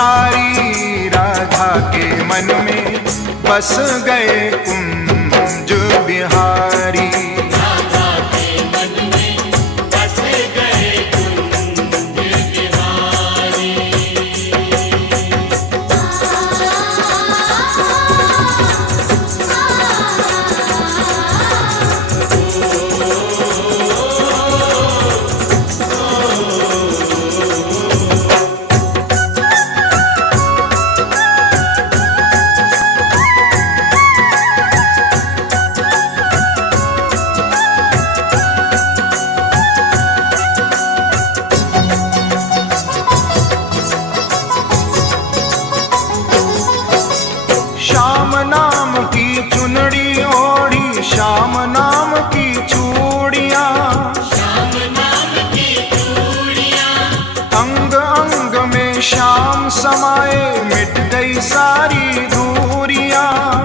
सारी राधा के मन में बस गए कुंज बिहारी। राधा के मन में बस गए कुंज बिहारी। श्याम नाम की चुनड़ी ओढ़ी, श्याम नाम की चूड़ियां, श्याम नाम की चूड़ियां, अंग अंग में श्याम समाए, मिट गई सारी दूरियां।